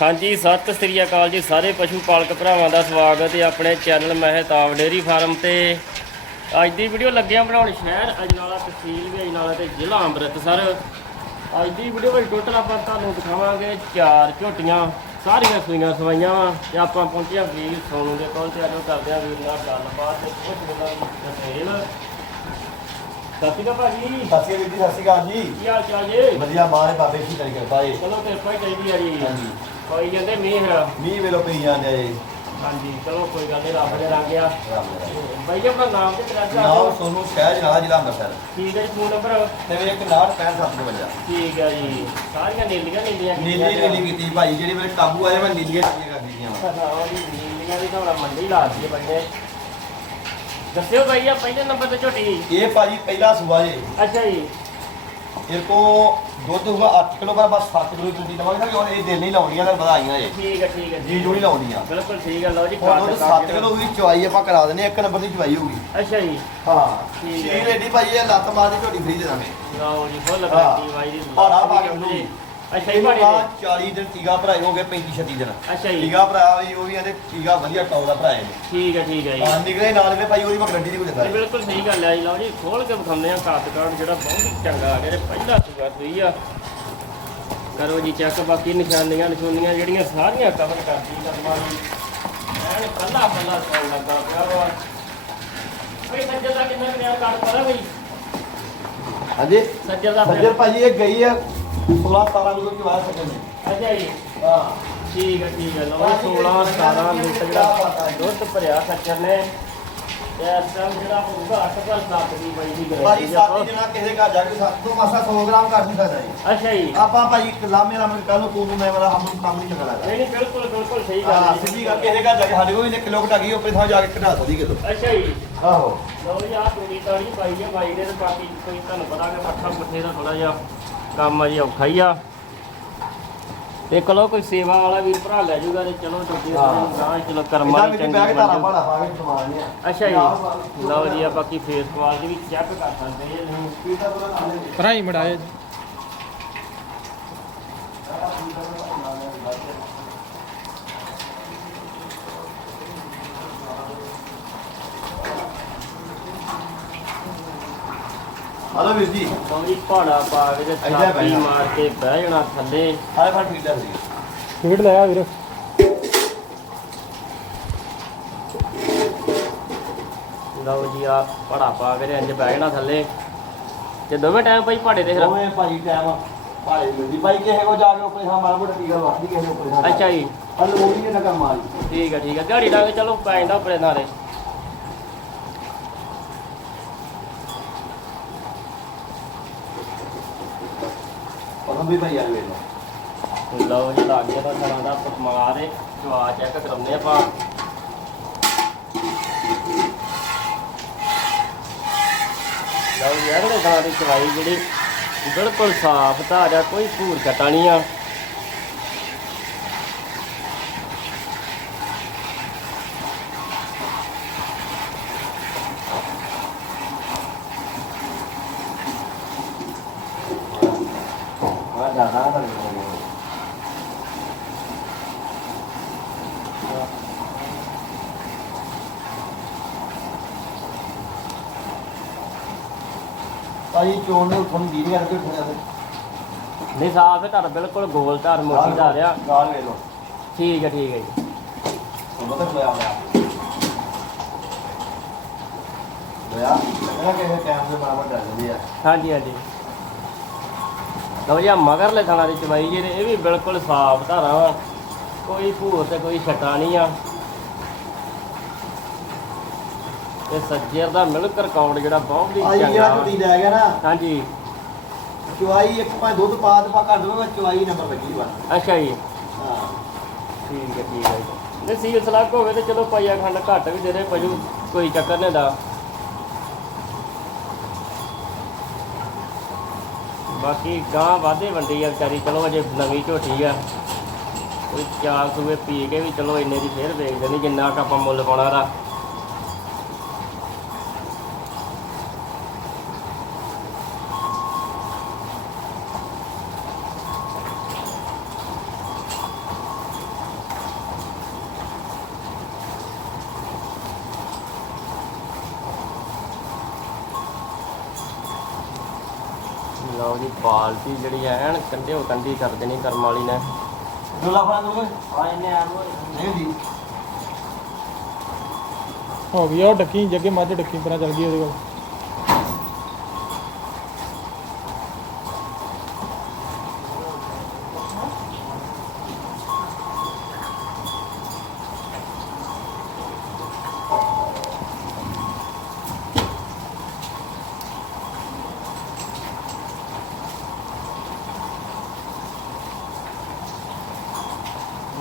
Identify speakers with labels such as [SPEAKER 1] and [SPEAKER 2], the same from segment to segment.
[SPEAKER 1] ਹਾਂਜੀ, ਸਤਿ ਸ੍ਰੀ ਅਕਾਲ ਜੀ। ਸਾਰੇ ਪਸ਼ੂ ਪਾਲਕ ਭਰਾਵਾਂ ਦਾ ਸਵਾਗਤ ਹੈ ਆਪਣੇ ਚੈਨਲ ਮਹਿਤਾਬ ਡੇਅਰੀ ਫਾਰਮ ਤੇ। ਅੱਜ ਦੀ ਵੀਡੀਓ ਲੱਗਿਆ ਬਣਾਉਣ ਸ਼ਹਿਰ ਅਜਨਾਲਾ ਤਹਿਸੀਲ ਵੀ ਅਜਨਾਲਾ ਤੇ ਜ਼ਿਲ੍ਹਾ ਅੰਮ੍ਰਿਤਸਰ। ਅੱਜ ਦੀ ਵੀਡੀਓ ਵਿੱਚ ਟੋਟਲ ਆਪਾਂ ਤੁਹਾਨੂੰ ਦਿਖਾਵਾਂਗੇ ਚਾਰ ਝੋਟੀਆਂ, ਸਾਰੀਆਂ ਸੂਈਆਂ ਸਵਾਈਆਂ ਵਾ ਤੇ ਆਪਾਂ ਪਹੁੰਚੇ ਵੀਰ ਸੋਨੂ ਦੇ ਕੋਲ ਤੇ ਅੱਜ ਕਰਦੇ ਹਾਂ ਵੀਰ ਨਾਲ ਗੱਲਬਾਤ ਤੇ ਕੁਝ ਗੱਲਾਂ ਡਿਟੇਲ ਸਤਿ ਸ਼੍ਰੀ ਅਕਾਲ ਭਾਜੀ।
[SPEAKER 2] ਸਤਿ ਸ਼੍ਰੀ ਅਕਾਲ ਜੀ ਸਤਿ ਸ਼੍ਰੀ ਅਕਾਲ ਜੀ।
[SPEAKER 1] ਕੀ ਹਾਲ ਚਾਲ ਜੀ?
[SPEAKER 2] ਵਧੀਆ ਮਾਰੇ ਬਾਬੇ ਕੀ ਕਰੀ ਕਿਰਪਾ
[SPEAKER 1] ਚਲੋ ਕਿਰਪਾ ਹੀ ਚਾਹੀਦੀ ਆ ਜੀ।
[SPEAKER 2] ਹਾਂਜੀ।
[SPEAKER 1] ਕੋਈ ਜਾਂਦੇ ਮਿਹਰ
[SPEAKER 2] ਮੀਂਹ ਵੇਲੋ ਪਈ ਜਾਂਦੇ ਆ
[SPEAKER 1] ਹਾਂਜੀ ਚਲੋ ਕੋਈ ਗੱਲ ਨਹੀਂ ਰੱਬ ਦੇ ਰੰਗ ਆ।
[SPEAKER 2] ਰਾਮ ਰਾਮ
[SPEAKER 1] ਬਾਈ ਜੀ ਆਪਣਾ ਨਾਮ ਤੇ ਐਡਰੈਸ
[SPEAKER 2] ਨਾਮ
[SPEAKER 1] ਦਿਓ
[SPEAKER 2] ਸੋਨੂੰ ਸ਼ਹਿਰ ਜਨਾਲਾ ਜ਼ਿਲ੍ਹਾ ਅੰਮ੍ਰਿਤਸਰ।
[SPEAKER 1] ਠੀਕ ਹੈ ਜੀ ਫੋਨ ਨੰਬਰ
[SPEAKER 2] ਤੇ ਵੀ ਇੱਕ 965
[SPEAKER 1] ਠੀਕ ਹੈ ਜੀ। ਸਾਰੀਆਂ ਨੀਲੀਆਂ ਨੀਲੀਆਂ
[SPEAKER 2] ਨੀਲੀ ਨੀਲੀ ਕੀਤੀ ਭਾਈ ਜਿਹੜੀ ਮੇਰੇ ਕਾਬੂ ਆਏ ਮੈਂ ਨੀਲੀਆਂ ਨੀਲੀਆਂ ਕਰ ਦਿੱਤੀਆਂ ਵਾ।
[SPEAKER 1] ਉਹ ਜੀ ਨੀਲੀਆਂ ਦੀ ਥੋੜਾ ਮੰਡੀ ਲਾ ਦਿੱਤੀ ਹੈ ਬੰਦੇ। ਦੱਸਿਓ ਬਾਈ ਆ ਪਹਿਲੇ ਨੰਬਰ ਤੇ ਝੋਟੀ
[SPEAKER 2] ਇਹ ਭਾਜੀ ਪਹਿਲਾ ਸੂਆ ਜੀ।
[SPEAKER 1] ਅੱਛਾ ਜੀ।
[SPEAKER 2] ਇਹ ਕੋ ਦੁੱਧ ਹੋਊਗਾ 8 ਕਿਲੋ ਪਰ ਬਸ 7 ਕਿਲੋ ਦੁੱਧ ਦਵਾਂਗੇ ਨਾ ਇਹ ਦਿਨ ਨਹੀਂ ਲਾਉਣੀਆਂ ਤਾਂ ਵਧਾਈਆਂ ਜੀ।
[SPEAKER 1] ਠੀਕ ਹੈ ਠੀਕ ਹੈ
[SPEAKER 2] ਜੀ ਜੋੜੀ ਲਾਉਣੀਆਂ
[SPEAKER 1] ਬਿਲਕੁਲ ਠੀਕ ਹੈ ਲਓ ਜੀ
[SPEAKER 2] ਹੁਣ ਦੁੱਧ
[SPEAKER 1] ਕਾਰਡ
[SPEAKER 2] 7 ਕਿਲੋ ਵੀ ਚਵਾਈ ਆਪਾਂ ਕਰਾ ਦਿੰਦੇ ਇੱਕ ਨੰਬਰ ਦੀ ਚਵਾਈ ਹੋਊਗੀ।
[SPEAKER 1] ਅੱਛਾ ਜੀ।
[SPEAKER 2] ਹਾਂ।
[SPEAKER 1] ਠੀਕ ਹੈ।
[SPEAKER 2] ਏਡੀ ਭਾਜੀ ਇਹ ਲੱਤ ਮਾਰ ਦੀ ਝੋਟੀ ਫਰੀ ਦੇ ਦਾਂਗੇ
[SPEAKER 1] ਲਓ ਜੀ ਫੁੱਲ। ਗਾਰੰਟੀ ਬਾਈ ਜੀ।
[SPEAKER 2] ਭਾੜਾ ਪਾ ਕੇ ਉਹਨੂੰ।
[SPEAKER 1] ਅੱਛਾ ਜੀ
[SPEAKER 2] ਇਹਨੂੰ
[SPEAKER 1] ਭਾੜੇ
[SPEAKER 2] ਆ
[SPEAKER 1] ਦੇ।
[SPEAKER 2] 40 ਦਿਨ ਟੀਗਾ ਭਰਾਏ ਹੋ ਗਏ 35 36 ਦਿਨ।
[SPEAKER 1] ਅੱਛਾ ਜੀ।
[SPEAKER 2] ਟੀਗਾ ਭਰਾ ਵੀ ਉਹ ਵੀ ਇਹਦੇ ਟੀਗਾ ਵਧੀਆ ਟੌਪ ਦਾ ਭਰਾਏ ਨੇ
[SPEAKER 1] ਠੀਕ ਹੈ ਠੀਕ ਹੈ ਜੀ।
[SPEAKER 2] ਆ ਨਿਕਲੇ ਨਾਲ ਵੀ ਭਾਈ ਉਹਦੀ ਮੈਂ ਗਰੰਟੀ ਨਹੀਂ ਕੋਈ ਦਿੰਦਾ।
[SPEAKER 1] ਇਹ ਬਿਲਕੁਲ ਸਹੀ ਗੱਲ ਹੈ ਜੀ। ਲਓ ਜੀ ਖੋਲ ਕੇ ਵਿਖਾਉਂਦੇ ਆ ਕੱਦ ਕਾਰਡ ਜਿਹੜਾ ਬਹੁਤ ਹੀ ਚੰਗਾ ਆ ਗਿਆ ਤੇ ਪਹਿਲਾ ਸੂਆ ਸੂਈ ਆ। ਕਰੋ ਜੀ ਚੈੱਕ ਬਾਕੀ ਨਿਸ਼ਾਨੀਆਂ ਨਿਸ਼ਾਨੀਆਂ ਜਿਹੜੀਆਂ ਸਾਰੀਆਂ ਕਵਰ ਕਰਦੀ ਕਰਮਾ ਜੀ ਐਨ ਕੱਲਾ ਕੱਲਾ ਸੌਣ ਲੱਗਾ ਪਿਆ ਵਾ। ਬਈ ਸੱਜਰ ਦਾ ਕਿੰਨਾ ਕਿੰਨਾ ਕਾਰਡ ਪਤਾ ਬਈ?
[SPEAKER 2] ਹਾਂਜੀ।
[SPEAKER 1] ਸੱਜਰ ਦਾ
[SPEAKER 2] ਸੱਜਰ ਭਾਜੀ ਇਹ ਗਈ ਹੈ 16 17 ਕਿਲੋ ਦੀ ਵਾਰ ਸਕਦੇ ਨੇ
[SPEAKER 1] ਅੱਛਾ ਜੀ।
[SPEAKER 2] ਹਾਂ।
[SPEAKER 1] ਠੀਕ ਹੈ ਠੀਕ ਹੈ। ਲਓ ਜੀ 16 17 ਲੀਟਰ ਜਿਹੜਾ ਦੁੱਧ ਭਰਿਆ ਸੱਜਰ ਨੇ ਇਸ ਟਾਈਮ ਜਿਹੜਾ ਹੋਊਗਾ 8 ਪਰ 7 ਦੀ ਬਈ ਦੀ
[SPEAKER 2] ਭਾਜੀ
[SPEAKER 1] ਗਰੰਟੀ
[SPEAKER 2] ਸਾਥੀ ਜਣਾ ਕਿਸੇ ਘਰ ਜਾ ਕੇ ਸੱਤ ਤੋਂ ਮਾਸਾ 100 ਗ੍ਰਾਮ ਕਰ ਨਹੀਂ ਸਕਦਾ ਜੀ।
[SPEAKER 1] ਅੱਛਾ ਜੀ।
[SPEAKER 2] ਆਪਾਂ ਭਾਜੀ ਲਾਮੇ ਲਾਮੇ ਕੱਲ ਨੂੰ ਨੂੰ ਮੈਂ ਵਾਲਾ ਹਮ ਕੰਮ ਨਹੀਂ ਚੰਗਾ ਲੱਗਦਾ
[SPEAKER 1] ਨਹੀਂ ਨਹੀਂ ਬਿਲਕੁਲ ਬਿਲਕੁਲ ਸਹੀ ਗੱਲ
[SPEAKER 2] ਹਾਂ
[SPEAKER 1] ਹੈ
[SPEAKER 2] ਸਿੱਧੀ ਗੱਲ ਕਿਸੇ ਘਰ ਜਾ ਕੇ ਸਾਡੇ ਕੋਲ ਇਹਨੇ ਕਿਲੋ ਘਟਾ ਗਈ ਉੱਪਰ ਥਾਂ ਜਾ ਕੇ ਘਟਾ ਸਕਦੀ ਕਿਲੋ।
[SPEAKER 1] ਅੱਛਾ ਜੀ।
[SPEAKER 2] ਆਹੋ।
[SPEAKER 1] ਲਓ ਜੀ ਆਹ ਤੂੜੀ ਤਾੜੀ ਪਾਈ ਆ ਬਾਈ ਦੇ ਤੇ ਬਾਕੀ ਕੋਈ ਤੁਹਾਨੂੰ ਪਤਾ ਕਿ ਪੱਠਾ ਪੁੱਠੇ ਦਾ ਥੋੜਾ ਜਿਹਾ ਕੰਮ ਆ ਜੀ ਔਖਾ ਹੀ ਆ। ਤੇ ਚਲੋ ਕੋਈ ਸੇਵਾ ਵਾਲਾ ਵੀਰ ਭਰਾ ਲੈ ਜਾਊਗਾ ਤੇ ਚਲੋ ਦੂਜੇ
[SPEAKER 2] ਹਾਂ।
[SPEAKER 1] ਗਾਂ ਚਲੋ ਕਰਮਾਂ
[SPEAKER 2] ਇਦਾਂ
[SPEAKER 1] ਦੀ
[SPEAKER 2] ਵੀ
[SPEAKER 1] ਚੰਗੀ ਬਣ
[SPEAKER 2] ਨੇ
[SPEAKER 1] ਅੱਛਾ ਜੀ। ਲਓ ਜੀ ਆ ਬਾਕੀ ਫੇਸ ਕੁਆਲਿਟੀ ਵੀ ਚੈੱਕ ਕਰ ਸਕਦੇ ਜੀ।
[SPEAKER 2] ਖਾ ਲੈਂਦੇ
[SPEAKER 3] ਭਰਾਈ ਮੜਾਇਆ ਜੀ।
[SPEAKER 2] ਹਲੋ ਵੀਰ ਜੀ।
[SPEAKER 1] ਜੀ ਪਹਾੜਾ ਪਾ ਕੇ ਤੇ
[SPEAKER 2] ਇੱਥੇ।
[SPEAKER 1] ਮਾਰ ਕੇ ਬਹਿ ਜਾਣਾ ਥੱਲੇ।
[SPEAKER 2] ਆਏ ਫੜ ਫੀਡ ਸੀ
[SPEAKER 3] ਫੀਡ ਲਿਆ ਵੀਰ।
[SPEAKER 1] ਲਓ ਜੀ ਆ ਪਹਾੜਾ ਪਾ ਕੇ ਤੇ ਇੰਜ ਬਹਿ ਜਾਣਾ ਥੱਲੇ। ਤੇ ਦੋਵੇਂ ਟਾਈਮ ਭਾਈ ਪਹਾੜੇ ਤੇ ਫਿਰ
[SPEAKER 2] ਦੋਵੇਂ ਭਾਜੀ ਟਾਈਮ ਭਾਲੇ ਮਿਲਦੀ। ਭਾਈ ਕਿਸੇ ਕੋ ਜਾ ਕੇ ਉੱਪਰ ਥਾਂ ਮਾਰ ਮੋਟਾ ਟੀਕਾ ਵਾਸਦੀ ਕਿਸੇ ਉੱਪਰ
[SPEAKER 1] ਅੱਛਾ ਜੀ।
[SPEAKER 2] ਹਲ ਉਹ ਵੀ ਨਾ ਕਰ ਮਾਰੀ
[SPEAKER 1] ਠੀਕ ਹੈ ਠੀਕ ਹੈ ਦਿਹਾੜੀ ਲਾ ਕੇ ਚਲੋ ਪੈ ਜਾਂਦਾ ਉੱਪਰੇ ਨਾਲੇ।
[SPEAKER 2] ਵੀ ਭਾਈ ਆ ਵੇ ਲੋ
[SPEAKER 1] ਲਓ। ਜੀ, ਲੱਗ ਗਿਆ ਤਾਂ ਸਾਰਾ ਦਾ ਪਕਮਾ ਦੇ ਜਵਾ ਚੈੱਕ ਕਰਾਉਂਦੇ ਆਪਾਂ। ਲਓ ਜੀ ਅਗਲੇ ਦਾਂ ਦੀ ਚਵਾਈ ਜਿਹੜੀ, ਬਿਲਕੁਲ ਸਾਫ਼ ਧਾਰਿਆ, ਕੋਈ ਭੂਰ ਛਟਾ ਨਹੀਂ ਆ।
[SPEAKER 2] ਜ਼ਿਆਦਾ ਨਾ ਬਣ ਭਾਈ ਚੋਣ ਨੇ ਦੀ ਨਹੀਂ ਕਰਕੇ ਉੱਠਿਆ
[SPEAKER 1] ਨਹੀਂ ਸਾਫ਼ ਹੈ ਧਾਰ ਬਿਲਕੁਲ ਗੋਲ ਧਾਰ ਮੋਟੀ
[SPEAKER 2] ਗਾਲ ਲੋ
[SPEAKER 1] ਠੀਕ ਹੈ ਠੀਕ ਹੈ ਜੀ।
[SPEAKER 2] ਤੁਹਾਨੂੰ ਤਾਂ ਲਿਆ ਲਿਆ ਲਿਆ ਇਹਨਾਂ ਕਿਸੇ ਟਾਈਮ ਦੇ ਬਰਾਬਰ ਚੱਲ ਜਾਂਦੀ ਆ।
[SPEAKER 1] ਹਾਂਜੀ ਹਾਂਜੀ। ਲਓ ਜੀ ਮਗਰਲੇ ਥਾਣਾ ਦੀ ਚਵਾਈ ਜਿਹੜੇ ਇਹ ਵੀ ਬਿਲਕੁਲ ਸਾਫ਼ ਧਾਰਾਂ ਵਾ। ਕੋਈ ਭੂਰ ਤੇ ਕੋਈ ਛਟਾ ਨਹੀਂ ਆ। ਇਹ ਸੱਜਰ ਦਾ ਮਿਲਕ ਰਿਕਾਰਡ ਜਿਹੜਾ ਬਹੁਤ ਹੀ
[SPEAKER 2] ਆਈ ਜਿਹੜਾ
[SPEAKER 1] ਚੰਗਾ।
[SPEAKER 2] ਟੁੱਟੀ ਲੈ ਗਿਆ ਨਾ
[SPEAKER 1] ਹਾਂਜੀ।
[SPEAKER 2] ਚੁਆਈ ਇੱਕ ਭਾਵੇਂ ਦੁੱਧ ਪਾ ਦੇ ਪਾ ਕਰ ਦਵਾਂ ਚੁਆਈ ਨੰਬਰ ਲੱਗੀ ਬਸ
[SPEAKER 1] ਅੱਛਾ ਜੀ।
[SPEAKER 2] ਹਾਂ।
[SPEAKER 1] ਠੀਕ ਹੈ ਠੀਕ ਹੈ। ਜੀ ਜੇ ਸੀਲ ਸਲੱਗ ਹੋਵੇ ਤੇ ਚਲੋ ਪਾਈਆ ਖੰਡ ਘੱਟ ਵੀ ਦੇ ਦੇ ਪਜੂ ਕੋਈ ਚੱਕਰ ਨਹੀਂ ਦਾ ਬਾਕੀ ਗਾਂ ਵਾਧੇ ਵੰਡੀ ਆ ਵਿਚਾਰੀ। ਚਲੋ ਅਜੇ ਨਵੀਂ ਝੋਟੀ ਆ। ਕੋਈ ਚਾਰ ਸੂਏ ਪੀ ਕੇ ਵੀ ਚਲੋ ਇੰਨੇ ਦੀ ਫੇਰ ਵੇਚ ਦੇਣੀ ਜਿੰਨਾ ਕੁ ਆਪਾਂ ਮੁੱਲ ਪਾਉਣਾ ਦਾ ਲਓ ਜੀ, ਬਾਲਟੀ ਜਿਹੜੀ ਐਨ ਕੰਢੇ ਹੋ ਕੰਢੀ ਕਰ ਦੇਣੀ ਕਰਮ ਵਾਲੀ ਨੇ।
[SPEAKER 2] ਦੁਲਾ ਫੜਾ ਦੂਗੇ
[SPEAKER 1] ਆ ਇਹਨੇ ਆ
[SPEAKER 2] ਨਹੀਂ ਹੁੰਦੀ
[SPEAKER 3] ਹੋ ਗਈ ਉਹ ਡੱਕੀ, ਜੱਗੇ ਮੱਝ ਡੱਕੀ, ਪਰਾਂ ਚੱਲ ਗਈ ਉਹਦੇ ਕੋਲ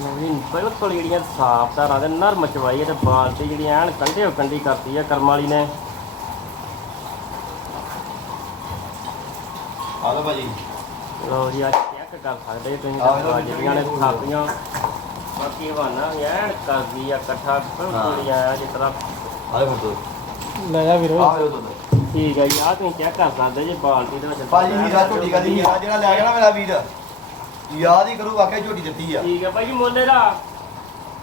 [SPEAKER 1] ਨਵੀਂ ਬਿਲਕੁਲ ਜਿਹੜੀਆਂ ਸਾਫ਼ ਧਾਰਾਂ ਦੇ ਨਰਮ ਚਵਾਈ ਤੇ ਬਾਲਟੀ ਜਿਹੜੀ ਐਨ ਕੰਢੇ ਹੋ ਕੰਢੀ ਕਰਤੀ ਆ ਕਰਮ ਵਾਲੀ ਨੇ।
[SPEAKER 2] ਆ ਲਓ ਭਾਜੀ।
[SPEAKER 1] ਲਓ ਜੀ ਆ ਚੈੱਕ ਕਰ ਸਕਦੇ ਤੁਸੀਂ ਤਾਂ ਜਿਹੜੀਆਂ ਨੇ ਥਾਪੀਆਂ। ਬਾਕੀ ਹਵਾਨਾ ਐਨ ਕਰਦੀ ਆ ਇਕੱਠਾ ਬਿਲਕੁਲ ਆਇਆ ਜਿਸ ਤਰ੍ਹਾਂ।
[SPEAKER 2] ਆ ਲਓ ਦੁੱਧ
[SPEAKER 3] ਲੈ ਜਾ ਵੀਰ।
[SPEAKER 2] ਆ ਲਓ
[SPEAKER 1] ਠੀਕ ਹੈ ਜੀ ਆ ਤੁਸੀਂ ਚੈੱਕ ਕਰ ਸਕਦੇ ਜੀ ਬਾਲਟੀ ਦੇ ਵਿੱਚ
[SPEAKER 2] ਭਾਜੀ ਹੀਰਾ ਝੋਟੀ ਕਦੀ ਹੀਰਾ ਜਿਹੜਾ ਲੈ ਗਿਆ ਨਾ ਮੇਰਾ ਵੀਰ। ਯਾਦ ਹੀ ਕਰੂ ਵਾਕਿਆ ਝੋਟੀ ਦਿੱਤੀ ਆ।
[SPEAKER 1] ਠੀਕ ਹੈ ਭਾਈ ਜੀ ਮੁੱਲੇ ਦਾ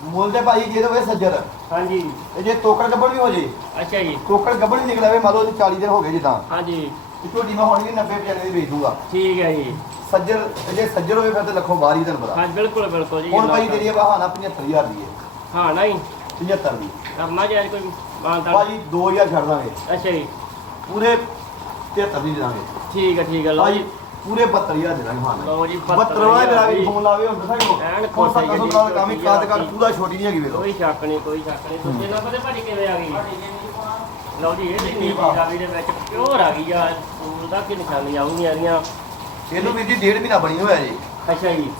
[SPEAKER 2] ਮੁੱਲ ਤੇ ਭਾਈ ਜੇ ਹੋਵੇ ਸੱਜਰ।
[SPEAKER 1] ਹਾਂਜੀ।
[SPEAKER 2] ਤੇ ਜੇ ਤੋਕੜ ਗੱਬੜ ਵੀ ਹੋ ਜੇ।
[SPEAKER 1] ਅੱਛਾ ਜੀ।
[SPEAKER 2] ਤੋਕੜ ਗੱਬੜ ਵੀ ਨਿਕਲਾਵੇ ਮੰਨ ਲਓ ਉਹਦੇ 40 ਦਿਨ ਹੋ ਗਏ ਜਿੱਦਾਂ
[SPEAKER 1] ਹਾਂਜੀ।
[SPEAKER 2] ਤੇ ਝੋਟੀ ਮੈਂ ਹੁਣ ਵੀ 90 95 ਦੀ ਵੇਚ ਦੂੰਗਾ
[SPEAKER 1] ਠੀਕ ਹੈ ਜੀ।
[SPEAKER 2] ਸੱਜਰ ਤੇ ਜੇ ਸੱਜਰ ਹੋਵੇ ਫਿਰ ਤੇ ਲੱਖੋਂ ਬਾਹਰ ਹੀ ਬੜਾ
[SPEAKER 1] ਹਾਂ ਬਿਲਕੁਲ ਬਿਲਕੁਲ ਜੀ
[SPEAKER 2] ਹੁਣ ਭਾਈ ਤੇਰੀ ਬਹਾਨਾ 75000 ਦੀ ਹੈ
[SPEAKER 1] ਹਾਂ ਨਹੀਂ।
[SPEAKER 2] 75 ਦੀ।
[SPEAKER 1] ਕਰਨਾ ਜੇ ਅੱਜ ਕੋਈ ਮਾਨਤਾ
[SPEAKER 2] ਭਾਜੀ 2000 ਛੱਡ ਦਾਂਗੇ।
[SPEAKER 1] ਅੱਛਾ ਜੀ।
[SPEAKER 2] ਪੂਰੇ 73 ਦੀ ਦਾਂਗੇ।
[SPEAKER 1] ਠੀਕ ਹੈ ਠੀਕ ਹੈ ਲਓ ਜੀ।
[SPEAKER 2] ਪੂਰੇ 72000 ਦੇ ਦਾਂਗੇ ਹਾਂ
[SPEAKER 1] ਲਓ ਜੀ
[SPEAKER 2] 72 ਵਾਲਾ ਮੇਰਾ ਵੀ ਫੋਨ ਲਾਵੇ ਹੁਣ ਦੱਸਾਂਗੇ
[SPEAKER 1] ਐਨ ਖੁਸ਼ ਹੈ
[SPEAKER 2] ਤੱਕ
[SPEAKER 1] ਜੀ,
[SPEAKER 2] ਨਾਲ ਕੰਮ ਹੀ ਕਾਦ ਕਰ। ਪੂਰਾ ਛੋਟੀ ਨਹੀਂ ਹੈਗੀ ਵੇਖੋ।
[SPEAKER 1] ਕੋਈ ਸ਼ੱਕ ਨਹੀਂ ਕੋਈ ਸ਼ੱਕ ਨਹੀਂ। ਦੂਜੇ ਨੰਬਰ ਤੇ ਭਾਜੀ ਕਿਵੇਂ ਆ ਗਈ? ਲਓ ਜੀ ਇਹ ਨੀਲੀ ਰਾਵੀ ਦੇ ਵਿੱਚ ਪਿਓਰ ਆ ਗਈ ਆ। ਸੂਲ ਦਾ ਕੀ ਨਿਸ਼ਾਨੀ ਆਉਂਦੀਆਂ ਰਹੀਆਂ
[SPEAKER 2] ਇਹਨੂੰ ਵੀ ਜੀ ਡੇਢ ਮਹੀਨਾ ਬਣੀ ਹੋਇਆ ਜੀ।
[SPEAKER 1] ਅੱਛਾ ਜੀ।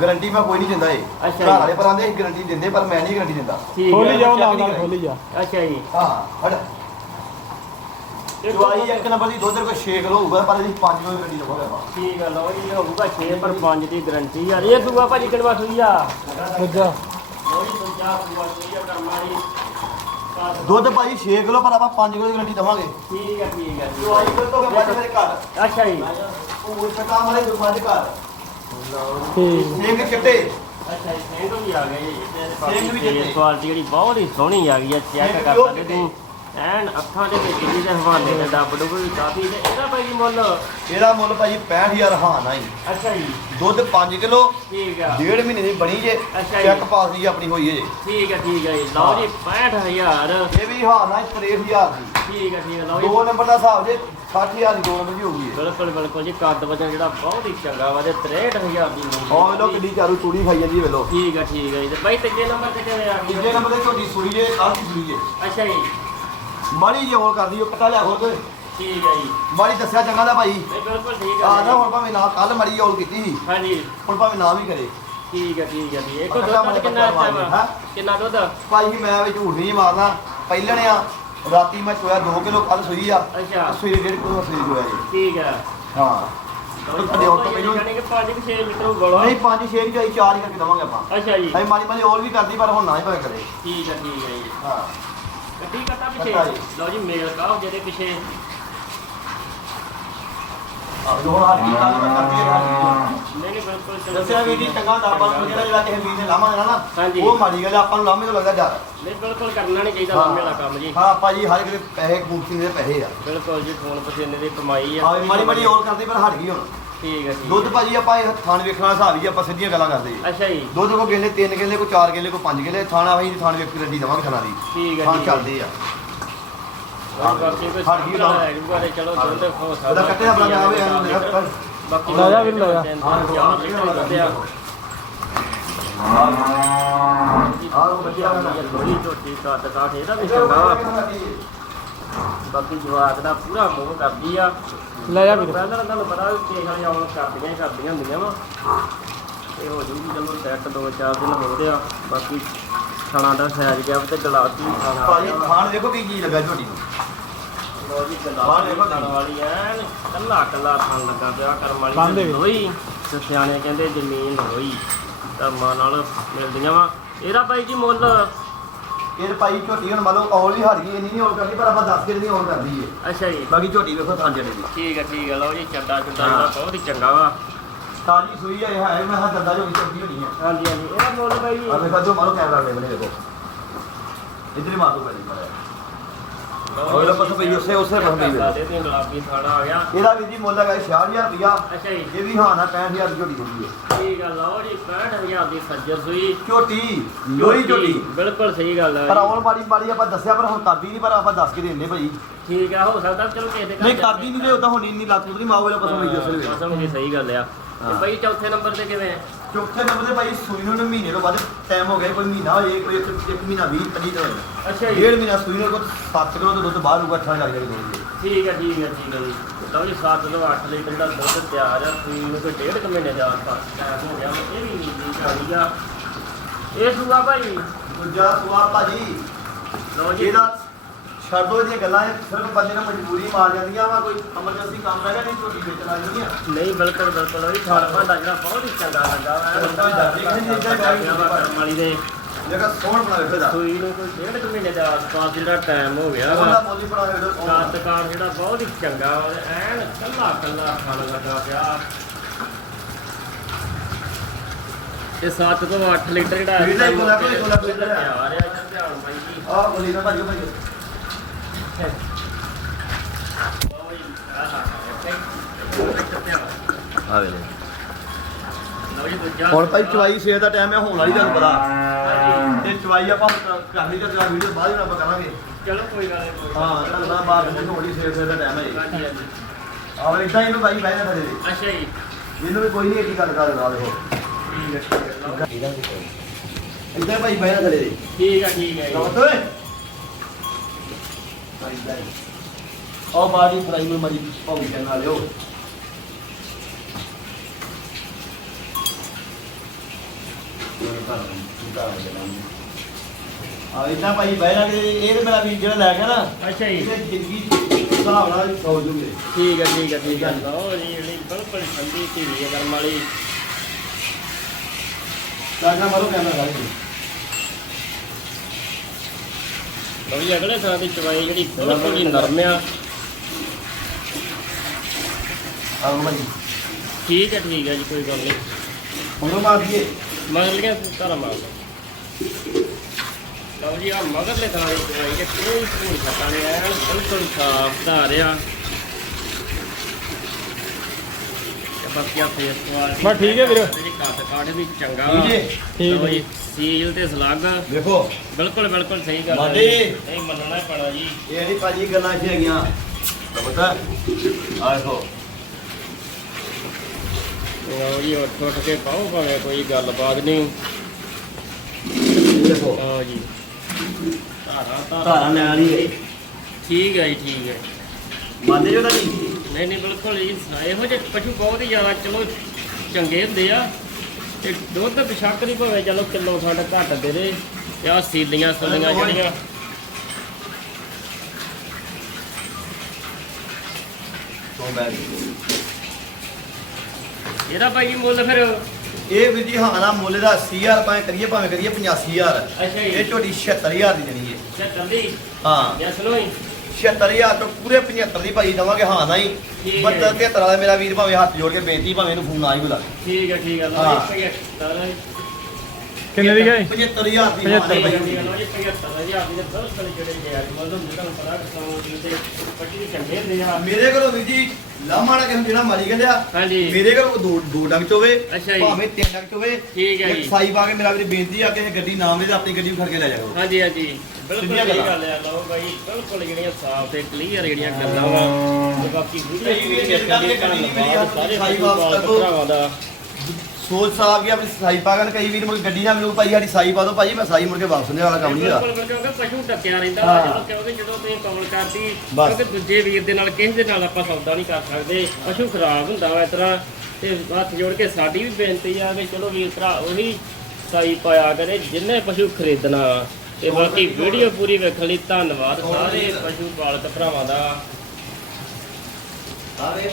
[SPEAKER 2] ਗਾਰੰਟੀ ਮੈਂ ਕੋਈ ਨਹੀਂ ਦਿੰਦਾ
[SPEAKER 1] ਜੀ।
[SPEAKER 2] ਘਰ ਵਾਲੇ ਪਰ ਆਂਦੇ ਗਾਰੰਟੀ ਦਿੰਦੇ ਪਰ ਮੈਂ ਨਹੀਂ ਗਾਰੰਟੀ ਦਿੰਦਾ।
[SPEAKER 1] ਠੀਕ
[SPEAKER 3] ਖੋਲੀ
[SPEAKER 1] ਹੈ
[SPEAKER 3] ਜਾਓ ਨਾਲ ਨਾਲ ਖੋਲੀ ਜਾ।
[SPEAKER 1] ਅੱਛਾ ਜੀ।
[SPEAKER 2] ਹਾਂ ਹਟ ਦਵਾਈ ਇੱਕ ਨੰਬਰ ਦੀ ਦੁੱਧ ਕੋਈ 6 ਕਿਲੋ ਹੋਊਗਾ ਪਰ ਇਹਦੀ 5 ਕਿਲੋ ਗੱਡੀ ਲਵਾਂਗੇ ਆਪਾਂ।
[SPEAKER 1] ਠੀਕ ਹੈ ਲਓ ਜੀ ਇਹ ਹੋਊਗਾ 6 ਪਰ 5 ਦੀ ਗਾਰੰਟੀ ਆ। ਇਹ ਦੂਆ ਭਾਜੀ ਕਿਹੜਾ ਸੂਈ ਆ?
[SPEAKER 3] ਦੂਜਾ।
[SPEAKER 1] ਲਓ ਜੀ ਦੂਜਾ ਦੂਆ ਸੂਈ ਆ ਕਰਮਾਰੀ
[SPEAKER 2] ਦੁੱਧ ਭਾਈ 6 ਕਿਲੋ ਪਰ ਆਪਾਂ 5 ਕਿਲੋ ਦੀ ਗਾਰੰਟੀ ਦਵਾਂਗੇ।
[SPEAKER 1] ਠੀਕ ਹੈ ਠੀਕ ਹੈ ਜੀ
[SPEAKER 2] ਦਵਾਈ ਕਰ ਤੋਂ ਬਾਅਦ ਮੇਰੇ ਘਰ।
[SPEAKER 1] ਅੱਛਾ ਜੀ।
[SPEAKER 2] ਉਹ ਪਤਾ ਮਾਰੇ ਦੁਕਾਨ ਦੇ ਘਰ।
[SPEAKER 3] ਠੀਕ।
[SPEAKER 2] ਸਿੰਘ ਚਿੱਟੇ
[SPEAKER 1] ਅੱਛਾ ਜੀ ਸਿੰਘ ਵੀ ਆ ਗਏ। ਜੀ
[SPEAKER 2] ਸਿੰਘ ਵੀ ਜਿੱਤੇ।
[SPEAKER 1] ਕੁਆਲਿਟੀ ਜਿਹੜੀ ਬਹੁਤ ਹੀ ਸੋਹਣੀ ਆ ਗਈ ਆ। ਚੈੱਕ ਕਰ ਸਕਦੇ ਤੂੰ ਐਨ ਅੱਖਾਂ ਦੇ ਵਿੱਚ ਜੀ ਦੇ ਹਵਾਲੇ ਤੇ ਡੱਬ ਡੁੱਬ ਵੀ ਕਾਫੀ ਤੇ ਇਹਦਾ ਭਾਈ ਜੀ ਮੁੱਲ?
[SPEAKER 2] ਇਹਦਾ ਮੁੱਲ ਭਾਜੀ 65000 ਹਾਂ ਨਹੀਂ
[SPEAKER 1] ਅੱਛਾ ਜੀ।
[SPEAKER 2] ਦੁੱਧ 5 ਕਿਲੋ
[SPEAKER 1] ਠੀਕ ਆ।
[SPEAKER 2] ਡੇਢ ਮਹੀਨੇ ਦੀ ਬਣੀ ਜੇ
[SPEAKER 1] ਅੱਛਾ ਜੀ।
[SPEAKER 2] ਚੈੱਕ ਪਾਸ ਦੀ ਆਪਣੀ ਹੋਈ ਜੇ।
[SPEAKER 1] ਠੀਕ ਹੈ ਠੀਕ ਹੈ ਜੀ। ਲਓ ਜੀ 65000
[SPEAKER 2] ਇਹ ਵੀ ਹਾਂ ਨਾ 63000 ਦੀ।
[SPEAKER 1] ਠੀਕ ਹੈ ਠੀਕ ਹੈ ਲਓ ਜੀ।
[SPEAKER 2] ਦੋ ਨੰਬਰ ਦਾ ਹਿਸਾਬ ਜੇ 60000 ਦੀ ਦੋ ਨੰਬਰ ਦੀ ਹੋਊਗੀ ਇਹ।
[SPEAKER 1] ਬਿਲਕੁਲ ਬਿਲਕੁਲ ਜੀ ਕੱਦ ਵਜਨ ਜਿਹੜਾ ਬਹੁਤ ਹੀ ਚੰਗਾ ਵਾ ਤੇ 63000 ਦੀ ਮੰਗੀ
[SPEAKER 2] ਆਹ ਵੇਲੋ ਕਿੱਡੀ ਚਾਰੂ ਚੂੜੀ ਖਾਈ ਜਾਂਦੀ ਵੇਲੋ
[SPEAKER 1] ਠੀਕ ਹੈ ਠੀਕ ਹੈ ਜੀ। ਤੇ ਭਾਈ ਤੀਜੇ ਨੰਬਰ ਤੇ ਕਿਵੇਂ ਆ? ਗਈ
[SPEAKER 2] ਤੀਜੇ ਨੰਬਰ ਤੇ ਝੋਟੀ ਸੂਈ ਜੇ ਕੱਲ ਦੀ ਸੂਈ ਜੇ
[SPEAKER 1] ਅੱਛਾ ਜੀ।
[SPEAKER 2] ਮਾੜੀ ਜਿਹੀ ਹੋਰ ਕਰਦੀ ਉਹ ਪਤਾ ਲਿਆ ਹੋਰ ਕੋਈ।
[SPEAKER 1] ਠੀਕ ਹੈ ਜੀ।
[SPEAKER 2] ਮਾੜੀ ਦੱਸਿਆ ਚੰਗਾ ਦਾ ਭਾਈ।
[SPEAKER 1] ਨਹੀਂ ਬਿਲਕੁਲ ਠੀਕ
[SPEAKER 2] ਆ
[SPEAKER 1] ਹੈ
[SPEAKER 2] ਨਾ
[SPEAKER 1] ਜੀ।
[SPEAKER 2] ਹੁਣ ਭਾਵੇਂ ਨਾ ਕੱਲ ਮਾੜੀ ਔਲ ਕੀਤੀ ਸੀ।
[SPEAKER 1] ਹਾਂਜੀ।
[SPEAKER 2] ਹੁਣ ਭਾਵੇਂ ਨਾ ਵੀ ਕਰੇ।
[SPEAKER 1] ਠੀਕ ਹੈ ਠੀਕ ਹੈ ਜੀ। ਇੱਕ ਦੁੱਧ ਕਿੰਨਾ
[SPEAKER 2] ਹੈਂ?
[SPEAKER 1] ਕਿੰਨਾ ਦੁੱਧ?
[SPEAKER 2] ਭਾਈ ਮੈਂ ਵੀ ਝੂਠ ਨਹੀਂ ਮਾਰਨਾ ਪਹਿਲਣੇ ਆ ਰਾਤੀ ਮੈਂ ਚੋਇਆ 2 ਕਿਲੋ ਕੱਲ ਸੂਈ ਆ।
[SPEAKER 1] ਅੱਛਾ।
[SPEAKER 2] ਸਵੇਰੇ 1.5 ਕਿਲੋ ਸਵੇਰੇ ਚੋਇਆ ਜੀ।
[SPEAKER 1] ਠੀਕ ਹੈ।
[SPEAKER 2] ਹਾਂ।
[SPEAKER 1] ਜੀ,
[SPEAKER 2] ਤੁਹਾਡੇ ਆਉਣ ਤੋਂ ਪਹਿਲਾਂ-
[SPEAKER 1] ਯਾਨੀ ਕਿ 5-6 ਲੀਟਰ ਗੋਲਾ।
[SPEAKER 2] ਨਹੀਂ 5 6 ਦੀ ਚਾਹੀ 4 ਹੀ ਕਰਕੇ ਦਵਾਂਗੇ ਆਪਾਂ।
[SPEAKER 1] ਅੱਛਾ ਜੀ।
[SPEAKER 2] ਅਸੀਂ ਮਾੜੀ ਮਾੜੀ ਔਲ ਵੀ ਕਰਦੀ ਪਰ ਹੁਣ ਨਾ ਹੀ ਭਾਵੇਂ ਕਰੇ।
[SPEAKER 1] ਠੀਕ ਹੈ ਠੀਕ ਹੈ ਜੀ।
[SPEAKER 2] ਹਾਂ।
[SPEAKER 1] ਗੱਡੀ ਕੱਟਾ ਪਿੱਛੇ।
[SPEAKER 2] ਕੱਟਾ ਜੀ।
[SPEAKER 1] ਲਓ ਜੀ ਮੇਲ ਕਾਹ ਜਿਹਦੇ ਪਿੱਛੇ।
[SPEAKER 2] ਜੋ ਹੱਥ ਕੱਲ ਮੈਂ ਕਰਦੀ ਹੈ।
[SPEAKER 1] ਨਹੀਂ ਨਹੀਂ ਬਿਲਕੁਲ ਚਲੋ
[SPEAKER 2] ਦੱਸਿਆ ਵੀ ਜੀ ਚੰਗਾ ਦਾ ਆਪਾਂ ਨੂੰ ਜਿਹੜਾ ਜਿਹੜਾ ਕਿਸੇ ਵੀਰ ਨੇ ਲਾਮਾ ਦੇਣਾ ਨਾ। ਉਹ ਮਾੜੀ ਗੱਲ ਆ, ਆਪਾਂ ਨੂੰ ਲਾਮੇ ਤੋਂ ਲੱਗਦਾ ਜ਼ਿਆਦਾ।
[SPEAKER 1] ਨਹੀਂ ਬਿਲਕੁਲ ਕਰਨਾ ਨਹੀਂ ਚਾਹੀਦਾ ਲੰਮੇ ਵਾਲਾ ਕੰਮ ਜੀ।
[SPEAKER 2] ਹਾਂ ਆਪਾਂ ਜੀ ਹਰ ਇੱਕ ਦੇ ਪੈਸੇ ਕੂਪੀ ਦੇ ਪੈਸੇ ਆ।
[SPEAKER 1] ਬਿਲਕੁਲ ਜੀ ਫੋਨ ਪਸੀਨੇ ਦੀ ਕਮਾਈ ਆ।
[SPEAKER 2] ਹਾਂ ਵੀ ਮਾੜੀ ਮਾੜੀ ਔਲ ਕਰਦੀ ਪਰ ਹਟ ਗਈ ਹੁਣ।
[SPEAKER 1] ਠੀਕ ਹੈ
[SPEAKER 2] ਦੁੱਧ ਭਾਜੀ ਆਪਾਂ ਇਹ ਥਾਣ ਵੇਖਣ ਵਾਲਾ ਹਿਸਾਬ ਹੀ ਆਪਾਂ ਸਿੱਧੀਆਂ ਗੱਲਾਂ ਕਰਦੇ ਜੀ
[SPEAKER 1] ਅੱਛਾ ਜੀ।
[SPEAKER 2] ਦੁੱਧ ਕੋ ਗੇਲੇ ਤਿੰਨ ਗੇਲੇ ਕੋ ਚਾਰ ਗੇਲੇ ਕੋ ਪੰਜ ਗੇਲੇ ਥਾਣਾ ਅਸੀਂ ਥਾਣ ਵੇਖ ਕੇ ਰੱਡੀ ਦਵਾਂਗੇ ਥਾਣਾ ਦੀ।
[SPEAKER 1] ਠੀਕ ਹੈ
[SPEAKER 2] ਥਾਣ ਚੱਲਦੇ ਆ।
[SPEAKER 1] ਬਾਕੀ ਚਲੋ ਦੁੱਧ ਹੋ ਸਕਦਾ।
[SPEAKER 2] ਉਹਦਾ ਕੱਟਿਆ ਆਪਣਾ ਪਰ
[SPEAKER 1] ਬਾਕੀ
[SPEAKER 3] ਲੈ ਜਾ ਵੀਰ, ਲੈ ਜਾ।
[SPEAKER 1] ਹਾਂ ਚਾਰ ਲੀਟਰ ਦੁੱਧ ਆ
[SPEAKER 2] ਆਹ ਬੱਚਿਆ ਦਾ
[SPEAKER 1] ਥੋੜੀ ਝੋਟੀ ਕੱਦ ਕਾਠ ਇਹਦਾ ਵੀ ਚੰਗਾ। ਵਾ ਬਾਕੀ ਜਵਾਕ ਦਾ ਪੂਰਾ ਮੋਹ ਕਰਦੀ ਆ।
[SPEAKER 3] ਲੈ ਜਾ ਵੀਰ।
[SPEAKER 1] ਪਹਿਲਾਂ ਤੁਹਾਨੂੰ ਪਤਾ ਕੇਕ ਵਾਲੇ ਆਉਣ ਕਰਦੀਆਂ ਹੀ ਕਰਦੀਆਂ ਹੁੰਦੀਆਂ ਵਾ। ਤੇ ਹੋ ਜੂਗੀ ਚਲੋ ਸੈੱਟ ਦੋ ਚਾਰ ਦਿਨ ਹੋ ਗਏ ਆ ਬਾਕੀ ਖਾਣਾ ਦਾ ਸਾਈਜ਼ ਗਿਆ ਤੇ ਗਲਾਸ ਵੀ ਖਾਣਾ
[SPEAKER 2] ਭਾਜੀ ਥਾਣ ਵੇਖੋ ਕੀ ਕੀ ਲੱਗਾ ਝੋਟੀ ਨੂੰ
[SPEAKER 1] ਲੋ ਜੀ ਗਲਾਸ
[SPEAKER 2] ਦੇਖੋ
[SPEAKER 1] ਖਾਣ। ਵਾਲੀ ਐਨ ਕੱਲਾ ਕੱਲਾ ਖਾਣ ਲੱਗਾ ਪਿਆ ਕਰਮ ਵਾਲੀ। ਹੋਈ। ਤੇ ਸਿਆਣੇ ਕਹਿੰਦੇ ਜ਼ਮੀਨ ਹੋਈ। ਧਰਮਾਂ ਨਾਲ ਮਿਲਦੀਆਂ ਵਾ। ਇਹਦਾ ਭਾਈ ਜੀ ਮੁੱਲ
[SPEAKER 2] ਇਹ ਭਾਈ ਝੋਟੀ ਹੁਣ ਮੰਨ ਲਓ ਔਲ ਵੀ ਹਟ ਗਈ ਇੰਨੀ ਨਹੀਂ ਔਲ ਕਰਦੀ ਪਰ ਆਪਾਂ 10 ਕਿਲੋ ਦੀ ਔਲ ਕਰਦੀ ਏ।
[SPEAKER 1] ਅੱਛਾ ਜੀ।
[SPEAKER 2] ਬਾਕੀ ਝੋਟੀ ਵੇਖੋ ਥਾਂ ਦੀ
[SPEAKER 1] ਠੀਕ ਹੈ ਠੀਕ ਹੈ ਲਓ ਜੀ ਚੱਡਾ ਚੁੱਡਾ
[SPEAKER 2] ਹਾਂ।
[SPEAKER 1] ਬਹੁਤ ਹੀ ਚੰਗਾ ਵਾ।
[SPEAKER 2] ਤਾਜੀ ਸੂਈ ਹੈ ਹੈ ਮੈਂ ਹਾਂ ਦੰਦਾ ਜੋ ਵੀ ਚੱਲਦੀ ਹੋਣੀ ਹੈ
[SPEAKER 1] ਹਾਂਜੀ ਹਾਂਜੀ ਇਹਦਾ ਮੁੱਲ ਭਾਈ ਜੀ।
[SPEAKER 2] ਆ ਵੇਖੋ ਜੋ ਮਾਰੋ ਕੈਮਰਾ ਲੈ ਬਣੇ ਦੇਖੋ। ਇਧਰ ਹੀ ਮਾਰ ਦੋ ਹੋਏ ਲੋ ਪਸ ਪਈ ਉਸੇ ਉਸੇ ਪਸ ਪਈ
[SPEAKER 1] ਸਾਡੇ ਤੇ ਗੁਲਾਬੀ ਥਾਣਾ ਆ ਗਿਆ।
[SPEAKER 2] ਇਹਦਾ ਵੀਰ ਜੀ ਮੁੱਲ ਹੈਗਾ 60000 ਰੁਪਇਆ
[SPEAKER 1] ਅੱਛਾ ਜੀ।
[SPEAKER 2] ਇਹ ਵੀ ਹਾਂ ਨਾ 65000 ਦੀ ਝੋਟੀ ਹੁੰਦੀ ਹੈ।
[SPEAKER 1] ਠੀਕ ਆ ਲਓ ਜੀ 65000 ਦੀ ਸੱਜਰ ਸੂਈ।
[SPEAKER 2] ਝੋਟੀ ਲੋਹੀ ਝੋਟੀ
[SPEAKER 1] ਬਿਲਕੁਲ ਸਹੀ ਗੱਲ ਹੈ
[SPEAKER 2] ਪਰ ਆਉਣ ਵਾਲੀ ਮਾੜੀ ਆਪਾਂ ਦੱਸਿਆ ਪਰ ਹੁਣ ਕਰਦੀ ਨਹੀਂ ਪਰ ਆਪਾਂ ਦੱਸ ਕੇ ਦਿੰਦੇ ਭਾਈ।
[SPEAKER 1] ਠੀਕ ਆ ਹੋ ਸਕਦਾ ਚਲੋ ਕਿਸੇ ਦੇ
[SPEAKER 2] ਨਹੀਂ ਕਰਦੀ ਨਹੀਂ ਤੇ ਉਦਾਂ ਹੁਣ ਇੰਨੀ ਲੱਤ ਨਹੀਂ ਮਾਂ ਵੇਲੇ ਪਸ ਪਈ ਉਸੇ ਵੇਲੇ
[SPEAKER 1] ਵੀ ਸਹੀ ਗੱਲ ਆ। ਤੇ। ਬਈ ਚੌਥੇ ਨੰਬਰ ਤੇ ਕਿਵੇਂ?
[SPEAKER 2] ਚੌਥੇ ਨੰਬਰ ਤੇ ਭਾਈ ਸੂਈ ਨੂੰ ਮਹੀਨੇ ਤੋਂ ਬਾਅਦ ਟਾਈਮ ਹੋ ਗਿਆ ਕੋਈ ਮਹੀਨਾ ਹੋਏ ਕੋਈ ਇੱਕ ਮਹੀਨਾ 20 25 ਤੋਂ ਹੋਏ।
[SPEAKER 1] ਅੱਛਾ
[SPEAKER 2] ਡੇਢ ਮਹੀਨਾ ਸੂਈ ਨੂੰ ਕੋਈ 7 ਕਿਲੋ ਤੋਂ ਦੁੱਧ ਬਾਹਰ ਹੋਊਗਾ 8000 ਜਾ ਕੇ ਦੋਗੇ
[SPEAKER 1] ਠੀਕ ਹੈ ਠੀਕ ਹੈ ਠੀਕ ਹੈ ਜੀ। ਲਓ ਜੀ 7 ਤੋਂ 8 ਲੀਟਰ ਦਾ ਦੁੱਧ ਤਿਆਰ ਆ ਸੂਈ ਨੂੰ ਕੋਈ ਡੇਢ ਕੁ ਮਹੀਨੇ ਦਾ ਆਸ-ਪਾਸ ਟਾਈਮ ਹੋ ਗਿਆ ਇਹ ਵੀ ਨੀਲੀ ਆ। ਇਹ ਸੂਆ ਭਾਈ?
[SPEAKER 2] ਦੂਜਾ ਸੂਆ ਭਾਜੀ।
[SPEAKER 1] ਲਓ ਜੀ।
[SPEAKER 2] ਇਹਦਾ ਛੱਡੋ ਇਹਦੀਆਂ ਗੱਲਾਂ ਇਹ ਸਿਰਫ ਬੰਦੇ ਨੂੰ ਮਜਬੂਰੀ ਮਾਰ ਜਾਂਦੀਆਂ ਵਾ ਕੋਈ ਐਮਰਜੈਂਸੀ ਕੰਮ ਹੈਗਾ ਨਹੀਂ ਝੋਟੀ ਵੇਚਣ ਆ ਜਾਂਦੀਆਂ।
[SPEAKER 1] ਨਹੀਂ ਬਿਲਕੁਲ ਬਿਲਕੁਲ। ਉਹ ਵੀ ਖਾਣ ਭਾਂਡਾ ਜਿਹੜਾ ਬਹੁਤ ਹੀ ਚੰਗਾ ਲੱਗਾ।
[SPEAKER 2] ਉਹ ਤਾਂ ਜਾਂਦੀ ਕਹਿੰਦੀ ਏਦਾਂ ਹੀ ਬਹਿ ਗਈ
[SPEAKER 1] ਕਰਮ ਵਾਲੀ ਦੇ।
[SPEAKER 2] ਜਗਾ ਸੋਹਣ ਬਣਾ ਵੇਖੋ ਦਾ
[SPEAKER 1] ਸੂਈ ਨੂੰ ਕੋਈ ਡੇਢ ਕੁ ਮਹੀਨੇ ਦਾ ਆਸ-ਪਾਸ ਜਿਹੜਾ ਟਾਈਮ ਹੋ ਗਿਆ
[SPEAKER 2] ਉਹਦਾ
[SPEAKER 1] ਵਾ
[SPEAKER 2] ਬੋਲੀ ਬਣਾ ਵੇਖੋ ਸੋਹਣ
[SPEAKER 1] ਕਾਤਕਾਰ ਜਿਹੜਾ ਬਹੁਤ ਹੀ ਚੰਗਾ ਐਨ ਕੱਲਾ ਕੱਲਾ ਖਾਣ ਲੱਗਾ ਪਿਆ ਇਹ 7 ਤੋਂ 8 ਲੀਟਰ ਜਿਹੜਾ
[SPEAKER 2] ਵੀਰ ਦਾ ਹੈ।
[SPEAKER 1] ਆ ਇਹਦਾ ਧਿਆਨ ਬਾਈ ਜੀ
[SPEAKER 2] ਆਹ ਬੋਲੀ ਨਾ ਭਾਜੀ ਭਾਜੀ
[SPEAKER 1] ਲਓ ਜੀ, ਆਹ ਇੱਥੇ ਧਿਆਨ।
[SPEAKER 2] ਆ ਵੇਲੇ
[SPEAKER 1] ਲਓ ਜੀ, ਦੂਜਾ
[SPEAKER 2] ਹੁਣ ਭਾਈ ਚਵਾਈ ਸੇਰ ਦਾ ਟਾਈਮ ਹੈ ਹੋਣ ਵਾਲੀ ਤੁਹਾਨੂੰ ਪਤਾ
[SPEAKER 1] ਹਾਂਜੀ।
[SPEAKER 2] ਤੇ ਚਵਾਈ ਆਪਾਂ ਕਰਨੀ ਤੇ ਜਰਾ ਵੀਡੀਓ ਬਾਅਦ ਵਿੱਚ ਆਪਾਂ ਕਰਾਂਗੇ।
[SPEAKER 1] ਚਲੋ ਕੋਈ ਗੱਲ ਨਹੀਂ
[SPEAKER 2] ਹਾਂ ਤੁਹਾਨੂੰ ਬਾਅਦ ਵਿੱਚ ਹੋਣੀ ਸੇਰ ਸੇਰ ਦਾ ਟਾਈਮ ਹੈ। ਜੀ।
[SPEAKER 1] ਹਾਂਜੀ ਹਾਂਜੀ।
[SPEAKER 2] ਆਹ ਇਦਾਂ ਹੀ ਇਹਨੂੰ ਭਾਈ ਬਹਿ ਜਾਂਦਾ ਦੇ
[SPEAKER 1] ਅੱਛਾ ਜੀ।
[SPEAKER 2] ਇਹਨੂੰ ਵੀ ਕੋਈ ਨਹੀਂ ਏਡੀ ਗੱਲ ਕਰ ਨਾਲ ਉਹ
[SPEAKER 1] ਠੀਕ ਹੈ ਲਓ।
[SPEAKER 2] ਇਦਾਂ ਭਾਈ ਬਹਿ ਜਾਂਦਾ ਦੇ
[SPEAKER 1] ਠੀਕ ਹੈ ਠੀਕ ਹੈ ਜੀ।
[SPEAKER 2] ਰਮਤ ਓਏ। ਉਹ ਬਾਜੀ ਫਰਾਈ ਨੂੰ ਮਰੀ ਪਾਉਂ ਕੇ ਨਾਲ ਲਿਓ ਆ ਇਦਾਂ ਭਾਈ ਬਹਿਣਾ ਤੇ ਇਹ ਤੇ ਮੇਰਾ ਵੀਰ ਜਿਹੜਾ ਲੈ ਗਿਆ ਨਾ
[SPEAKER 1] ਅੱਛਾ ਜੀ।
[SPEAKER 2] ਇਹਨੇ ਜ਼ਿੰਦਗੀ ਚ ਹਿਸਾਬ ਨਾਲ ਸੌ ਜੂਗੇ।
[SPEAKER 1] ਠੀਕ ਹੈ ਠੀਕ ਹੈ ਠੀਕ ਹੈ ਲਓ ਜੀ ਜਿਹੜੀ ਬਿਲਕੁਲ ਠੰਡੀ ਧੀਰੀ ਹੈ ਗਰਮ ਵਾਲੀ।
[SPEAKER 2] ਲਾਗਾ ਮਾਰੋ ਕੈਮਰਾ ਸਾਰੀ
[SPEAKER 1] ਲਓ ਜੀ ਅਗਲੇ ਥਾਂ ਦੀ ਚਵਾਈ ਜਿਹੜੀ ਬਿਲਕੁਲ ਹੀ ਨਰਮ ਆ।
[SPEAKER 2] ਆਹ ਭਾਈ
[SPEAKER 1] ਠੀਕ ਹੈ ਠੀਕ ਹੈ ਜੀ ਕੋਈ ਗੱਲ ਨਹੀਂ।
[SPEAKER 2] ਹੁਣ ਮਾਰ ਦਈਏ।
[SPEAKER 1] ਮਗਰ ਲਿਆ ਧਾਰਾ ਮਾਰ ਲਓ ਲਓ ਜੀ ਆ ਮਗਰਲੇ ਥਾਂ ਦੀ ਚਵਾਈ ਕਿ ਕੋਈ ਭੂਲ ਖਤਾ ਨਹੀਂ ਆਇਆ ਬਿਲਕੁਲ ਸਾਫ਼ ਧਾਰ ਆ ਤੇ ਬਾਕੀ ਆ ਫੇਸ ਕੁਆਲਿਟੀ
[SPEAKER 3] ਬਸ ਠੀਕ ਹੈ ਵੀਰ।
[SPEAKER 1] ਜਿਹੜੀ ਕੱਟ ਕਾਠ ਵੀ ਚੰਗਾ
[SPEAKER 2] ਠੀਕ ਹੈ।
[SPEAKER 3] ਠੀਕ
[SPEAKER 1] ਲਓ
[SPEAKER 3] ਹੈ।
[SPEAKER 1] ਜੀ ਸੀਲ ਤੇ ਸਲੱਗ
[SPEAKER 2] ਦੇਖੋ
[SPEAKER 1] ਬਿਲਕੁਲ ਬਿਲਕੁਲ ਸਹੀ ਗੱਲ ਹੈ। ਜੀ। ਨਹੀਂ ਮੰਨਣਾ ਹੀ ਪੈਣਾ ਜੀ
[SPEAKER 2] ਇਹ ਨਹੀਂ ਭਾਜੀ ਗੱਲਾਂ ਇੱਥੇ ਹੈਗੀਆਂ ਤਾਂ ਪਤਾ ਆ ਦੇਖੋ
[SPEAKER 1] ਲਓ ਜੀ ਉੱਠ ਉੱਠ ਕੇ ਪਾਓ ਭਾਵੇਂ ਕੋਈ ਗੱਲਬਾਤ ਨਹੀਂ
[SPEAKER 2] ਇਹ ਦੇਖੋ
[SPEAKER 1] ਲਓ ਜੀ ਧਾਰਾ
[SPEAKER 2] ਧਾਰਾ ਲੈਣ ਵਾਲੀ ਹੈ।
[SPEAKER 1] ਠੀਕ ਹੈ ਜੀ ਠੀਕ ਹੈ।
[SPEAKER 2] ਮੰਨਦੇ ਜੋ ਤਾਂ ਨਹੀਂ?
[SPEAKER 1] ਨਹੀਂ ਨਹੀਂ ਬਿਲਕੁਲ ਜੀ ਇਹੋ ਜਿਹੇ ਪਸ਼ੂ ਬਹੁਤ ਹੀ ਜ਼ਿਆਦਾ ਚਲੋ ਚੰਗੇ ਹੁੰਦੇ ਆ। ਤੇ ਦੁੱਧ ਬਿਸ਼ੱਕ ਨਹੀਂ ਭਾਵੇਂ ਚਲੋ ਕਿਲੋ ਖੰਡ ਘੱਟ ਦੇ ਦੇ ਤੇ ਆ ਸੀਲੀਆਂ ਸੁਲੀਆਂ ਜਿਹੜੀਆਂ।
[SPEAKER 2] ਤੋਂ ਬੈਠ
[SPEAKER 1] ਇਹਦਾ ਭਾਈ ਮੁੱਲ ਫਿਰ
[SPEAKER 2] ਇਹ ਵੀਰ ਜੀ ਹਾਂ ਨਾ ਮੁੱਲ ਦਾ 80000 ਭਾਵੇਂ ਕਰੀਏ ਭਾਵੇਂ ਕਰੀਏ 85000
[SPEAKER 1] ਅੱਛਾ
[SPEAKER 2] ਇਹ
[SPEAKER 1] ਜੀ
[SPEAKER 2] ਝੋਟੀ 76000 ਦੀ ਦੇਣੀ ਹੈ।
[SPEAKER 1] ਚੱਲੀ
[SPEAKER 2] ਹਾਂ।
[SPEAKER 1] ਸੁਣੋ ਜੀ।
[SPEAKER 2] 76000 ਤੋਂ ਪੂਰੇ 75 ਦੀ ਭਾਈ ਦਵਾਂਗੇ ਹਾਂ ਨਾ ਹੀ
[SPEAKER 1] ਠੀਕ ਹੈ।
[SPEAKER 2] 72 73 ਵਾਲਾ ਮੇਰਾ ਵੀਰ ਭਾਵੇਂ ਹੱਥ ਜੋੜ ਕੇ ਬੇਨਤੀ ਭਾਵੇਂ ਇਹਨੂੰ ਫੋਨ ਨਾ ਹੀ ਬੁਲਾ।
[SPEAKER 1] ਠੀਕ ਹੈ ਠੀਕ ਹੈ। ਲਓ
[SPEAKER 2] ਹਾਂ।
[SPEAKER 1] ਜੀ ਭਈਆ ਤਾਰਾ ਜੀ।
[SPEAKER 3] ਕਿੰਨੇ ਦੀ ਗਏ
[SPEAKER 2] 75000 ਦੀ ਹਾਂ ਨਾ
[SPEAKER 1] ਭਾਈ
[SPEAKER 2] ਭਾਈ
[SPEAKER 1] ਜੀ ਲਓ ਜੀ ਭਈਆ ਤਾਰਾ ਜੀ ਆਪਣੀ ਤਾਂ ਬਿਲਕੁਲ ਜਿਹੜੇ ਗਿਆ ਜੀ ਮਤਲਬ ਤੁਹਾਨੂੰ ਪਤਾ ਕਿ ਸਾਨੂੰ ਤੇ ਪੱਟੀ ਵੀ ਚੰਗੇ ਹੁੰਦੇ ਆ
[SPEAKER 2] ਮੇਰੇ ਕੋਲੋਂ ਵੀਰ ਜੀ ਲਾਮਾ ਨਾ ਕਿਸੇ ਜਿਹੜਾ ਮਾਰੀ ਕਹਿੰਦੇ ਆ।
[SPEAKER 1] ਹਾਂਜੀ।
[SPEAKER 2] ਮੇਰੇ ਕੋਲ ਦੋ ਦੋ ਡੰਗ ਚ ਹੋਵੇ
[SPEAKER 1] ਅੱਛਾ ਜੀ।
[SPEAKER 2] ਭਾਵੇਂ ਤਿੰਨ ਡੰਗ ਚ ਹੋਵੇ
[SPEAKER 1] ਠੀਕ ਹੈ ਜੀ।
[SPEAKER 2] ਸਾਈ ਪਾ ਕੇ ਮੇਰਾ ਵੀਰ ਬੇਨਤੀ ਆ ਕਿ ਇਹ ਗੱਡੀ ਨਾ ਮਿਲੇ ਤਾਂ ਆਪਣੀ ਗੱਡੀ ਵੀ ਫੜ ਕੇ ਲੈ ਜਾਓ
[SPEAKER 1] ਹਾਂਜੀ ਹਾਂਜੀ। ਬਿਲਕੁਲ
[SPEAKER 2] ਸਿੱਧੀਆਂ
[SPEAKER 1] ਸਹੀ
[SPEAKER 2] ਗੱਲਾਂ।
[SPEAKER 1] ਲਓ ਬਾਈ ਬਿਲਕੁਲ ਜਿਹੜੀਆਂ ਸਾਫ਼ ਤੇ ਕਲੀਅਰ ਜਿਹੜੀਆਂ ਗੱਲਾਂ ਵਾ। ਤੇ ਬਾਕੀ ਵੀਡੀਓ
[SPEAKER 2] ਵੀ
[SPEAKER 1] ਦੀ
[SPEAKER 2] ਗੱਲ ਨਹੀਂ ਮਿਲੀ,
[SPEAKER 1] ਧੰਨਵਾਦ ਸਾਰੇ
[SPEAKER 2] ਸਾਈ
[SPEAKER 1] ਪਸ਼ੂ
[SPEAKER 2] ਵਾਪਸ ਕਰ।
[SPEAKER 1] ਭਰਾਵਾਂ ਦਾ
[SPEAKER 2] ਸੋਚ ਸਾਹਿਬ ਕੀ ਆਪਣੀ ਸਾਈ ਪਾ ਕੇ ਕਈ ਵੀਰ ਮੁੜ ਕੇ ਗੱਡੀ ਨਾ ਮਿਲੂ ਭਾਈ ਸਾਡੀ ਸਾਈ ਪਾ ਦਿਓ ਭਾਈ ਮੈਂ ਸਾਈ ਮੁੜ ਕੇ ਵਾਪਸ ਨਹੀਂ ਵਾਲਾ ਕੰਮ ਨਹੀਂ ਹੈਗਾ
[SPEAKER 1] ਬਿਲਕੁਲ ਬਿਲਕੁਲ ਕਿਉਂਕਿ ਪਸ਼ੂ ਟੱਕਿਆ ਰਹਿੰਦਾ ਵਾ
[SPEAKER 2] ਹਾਂ।
[SPEAKER 1] ਜਦੋਂ ਕਿਉਂਕਿ ਜਦੋਂ ਤੁਸੀਂ ਕਮਲ ਕਰਦੀ
[SPEAKER 2] ਬਸ।
[SPEAKER 1] ਕਿਉਂਕਿ ਦੂਜੇ ਵੀਰ ਦੇ ਨਾਲ ਕਿਸੇ ਦੇ ਨਾਲ ਆਪਾਂ ਸੌਦਾ ਨਹੀਂ ਕਰ ਸਕਦੇ ਪਸ਼ੂ ਖਰਾਬ ਹੁੰਦਾ ਵਾ ਇਸ ਤਰ੍ਹਾਂ ਤੇ ਹੱਥ ਜੋੜ ਕੇ ਸਾਡੀ ਵੀ ਬੇਨਤੀ ਆ ਚਲੋ ਵੀਰ ਭਰਾ ਉਹੀ ਸਾਈ ਪਾਇਆ ਕਰੇ ਜਿੰਨੇ ਪਸ਼ੂ ਖਰੀਦਣਾ ਵਾ। ਤੇ ਬਾਕੀ ਵੀਡੀਓ ਪੂਰੀ ਵੇਖਣ ਲਈ ਧੰਨਵਾਦ ਸਾਰੇ ਪਸ਼ੂ ਪਾਲਕ ਭਰਾਵਾਂ ਦਾ
[SPEAKER 2] ਸਾਰੇ